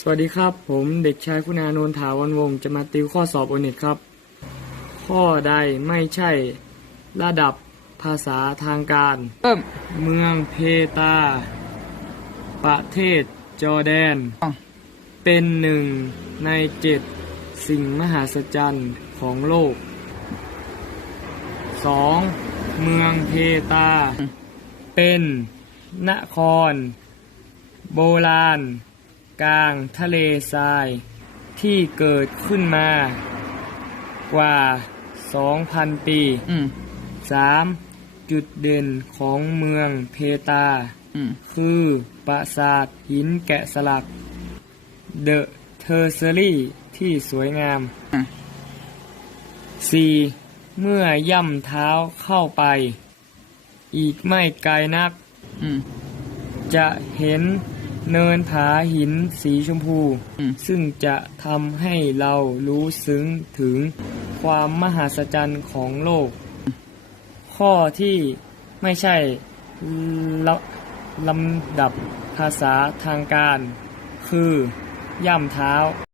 สวัสดีครับ ผมเด็กชายคุณานนท์ถาวรวงศ์จะมาติวข้อสอบโอเน็ตครับ ข้อใดไม่ใช่ระดับภาษาทางการ เริ่มเมืองเพตา ประเทศจอร์แดนอ๋อเป็นหนึ่งในเจ็ดสิ่งมหัศจรรย์ของโลก 2. เมืองเพตา เป็นนคร โบราณ กลางทะเลทราย ที่เกิดขึ้นมา กว่า 2,000 ปี อืม 3. จุดเด่นของเมืองเพตา อืม คือปราสาทหินแกะสลัก เดอะเทอร์เซอรี่ที่สวยงาม อะ 4. เมื่อย่ำเท้าเข้าไป อีกไม่ไกลนัก อืม จะเห็น เนินผาหินสีชมพูอืมซึ่งจะทำให้เรารู้ซึ้งถึงความมหัศจรรย์ของโลก ข้อที่ไม่ใช่ลลำดับภาษาทางการ คือย่ำเท้า